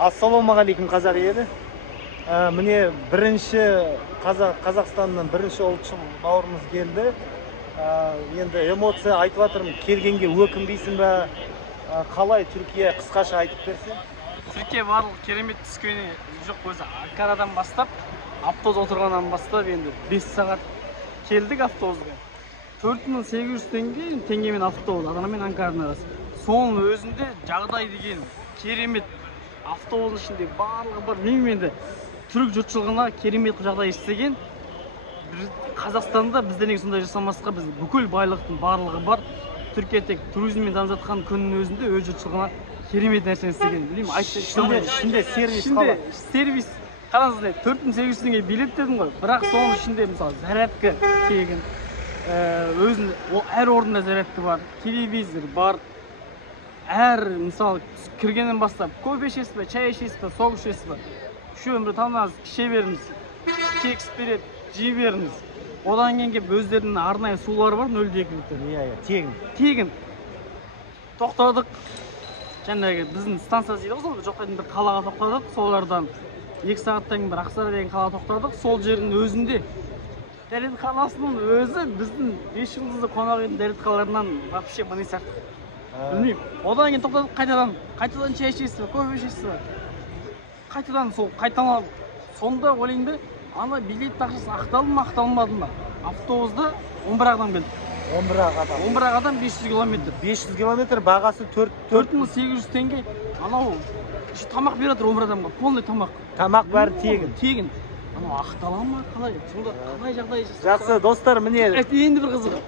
Ассалаумағалейкум қазақ елі. Міне бірінші Қазақстаннан бірінші ұлтшыл бауырымыз келді. Енді эмоция айтып жатырмын, келгенге өкінбейсің бе? Қалай Түркия қысқаша айтып берсең? Түркия барлық керемет түскені жоқ, өзі Анкарадан бастап, автобус отырғаннан бастап енді 5 сағат келдік автобусқа. 4800 теңгемен автобус, Адана мен Анкараның арасы. Соның өзінде жағдай деген керемет. Автобустың ішінде барлығы бар. Мен түрік жұртшылығына керемет жағдай істеген. Қазақстанда бізден сондай жасамасқа, біз бүкіл байлықтың барлығы бар. Түркия тек туризммен дамып жатқан күннің өзінде өз жұртшылығына керемет нәрсені істеген. Білмеймін, ішінде сервис қалай? Сервис қараңыз, 4800 теңге билет дедім ғой. Бірақ соның ішінде мысалы зарядка тегін. Өзін әр орында зарядка бар, телевизор бар. Әр мысалы кіргеннен бастап кофе ішесіз бе, чай ішесіз бе, сок ішесіз бе, шөмірі тамағыз іше беріңіз, кекс береді, жей беріңіз. Одан кейін келіп өздерінің арнайы сулары бар, 0,2 литр. Тегін. Тоқтадық. Жаңағы біздің станция дейді ғой, жоқтайтын бір қалаға тоқтадық. Солардан 2 сағаттан кейін бір Ақсары деген қалаға тоқтадық. Сол жердің өзінде дәретханасының өзі біздің 5 жұлдызды қонақ үйдің дәретханаларынан вообще мыныс артық. Білмеймін. Одан кейін тоқтадық, қайтадан чай ішесіз бе, кофе ішесіз бе? Қайтадан сол қайталап. Сонда ойлаймын, ана билет ақшасы ақталды ма, ақталмады ма? Автобуста 11 адам келді. 11 адам 500 километр. 500 километр, бағасы 4800 теңге. Анау тамақ береді 11 адамға, полный тамақ. Тамақ бәрі тегін. Тегін. Анау ақтала ма, қалай? Сонда қалай жағдай жасап? Жақсы, достар, міне. Енді бір қызығы.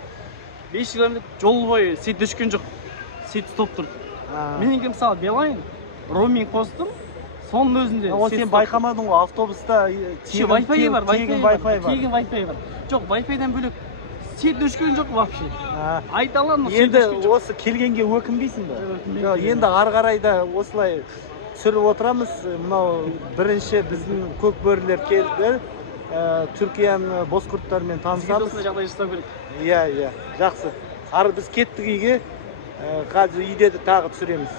500 километр жол бойы сет өшкен жоқ. Сет стоп тұр. Мен енді мысалы Билайн роуминг қостым. Соның өзінде сен байқамадың ғой, автобуста тегін Wi-Fi бар. Тегін Wi-Fi бар. Жоқ, Wi-Fi-дан бөлек сет өшкен жоқ вообще. Айта аламын. Енді осы келгенге өкінбейсің бе? Енді ары қарай да осылай түсіріп отырамыз. Мынау бірінші біздің көк бөрілер келді. Түркияның бозқұрттарымен танысамыз. Осындай жағдай жасау керек. Иә, жақсы. Ары біз кеттік үйге. Қазір үйде тағы түсіреміз.